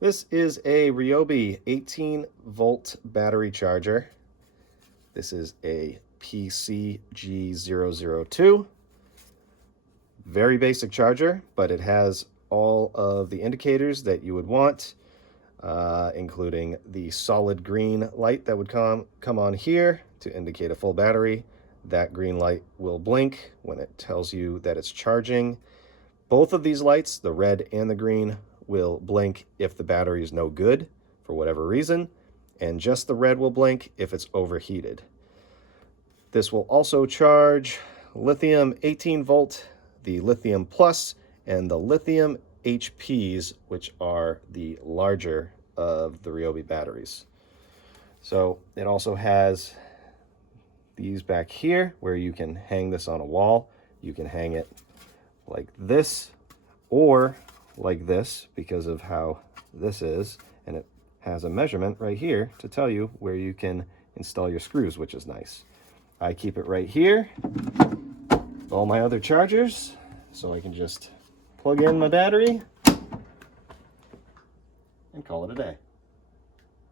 This is a Ryobi 18-volt battery charger. This is a PCG002. Very basic charger, but it has all of the indicators that you would want, including the solid green light that would come on here to indicate a full battery. That green light will blink when it tells you that it's charging. Both of these lights, the red and the green, will blink if the battery is no good for whatever reason, and just the red will blink if it's overheated. This will also charge lithium 18 volt, the lithium plus, and the lithium HPs, which are the larger of the Ryobi batteries. So it also has these back here where you can hang this on a wall. You can hang it like this or like this because of how this is, and it has a measurement right here to tell you where you can install your screws, which is nice. I keep it right here with all my other chargers, so I can just plug in my battery and call it a day.